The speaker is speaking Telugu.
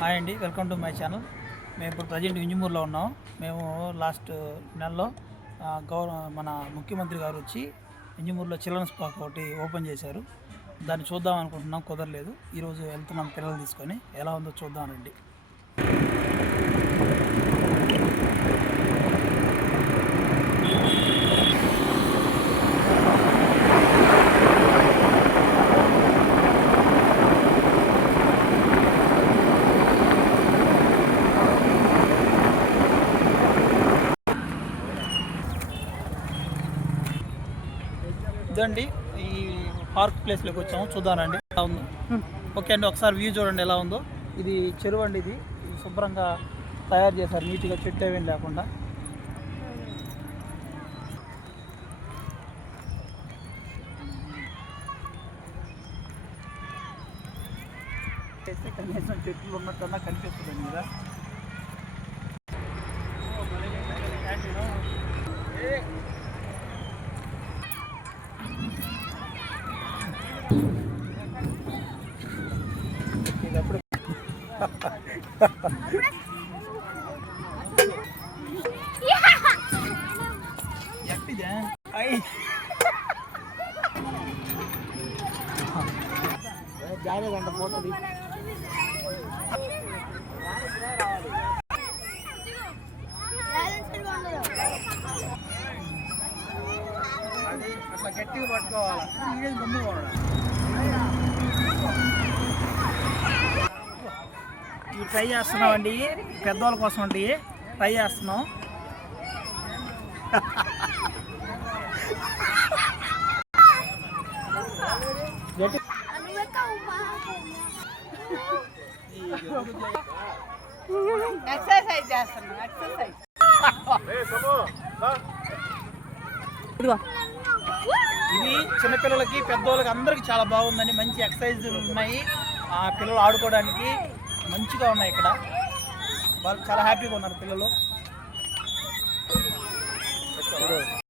హాయ్ అండి, వెల్కమ్ టు మై ఛానల్. మేము ఇప్పుడు ప్రజెంట్ వింజమూరులో ఉన్నాం. మేము లాస్ట్ నెలలో మన ముఖ్యమంత్రి గారు వచ్చి వింజమూరులో చిల్డ్రన్స్ పార్క్ ఒకటి ఓపెన్ చేశారు. దాన్ని చూద్దాం అనుకుంటున్నాం, కుదరలేదు. ఈరోజు వెళ్తున్నాం పిల్లలు తీసుకొని. ఎలా ఉందో చూద్దామండి. ఇదండి, ఈ పార్క్ ప్లేస్లోకి వచ్చాము. చూద్దానండి ఎలా ఉందో. ఓకే అండి, ఒకసారి వ్యూ చూడండి ఎలా ఉందో. ఇది చెరువు అండి. ఇది శుభ్రంగా తయారు చేశారు, నీట్గా, చెట్టు ఏమీ లేకుండా. కనీసం చెట్లు ఉన్నట్టున్నా కనిపిస్తుంది కదా. ఇదప్పుడు ఎప్పిదే అయ్యి జారేదంట ఫోటో అది అట్లా గట్టిగా పట్టుకోవాలి. గమ్ము ఇవి ట్రై చేస్తున్నాం అండి, పెద్దవాళ్ళ కోసం అండి ట్రై చేస్తున్నాం. ఎక్సర్సైజ్ చేస్తున్నాం, ఎక్సర్సైజ్. ఇది చిన్నపిల్లలకి, పెద్దవాళ్ళకి, అందరికి చాలా బాగుందండి. మంచి ఎక్సర్సైజులు ఉన్నాయి, పిల్లలు ఆడుకోవడానికి మంచిగా ఉన్నాయి. ఇక్కడ వాళ్ళు చాలా హ్యాపీగా ఉన్నారు పిల్లలు.